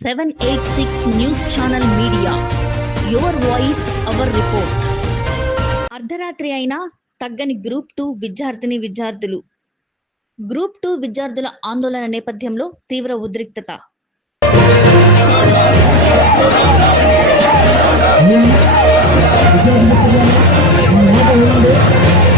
Seven eight six news channel media your voice our report అర్ధరాత్రి అయినా తగ్గని group two విద్యార్థిని విద్యార్థులు. గ్రూప్ టూ విద్యార్థుల ఆందోళన నేపథ్యంలో తీవ్ర ఉద్రిక్తత. ఇలా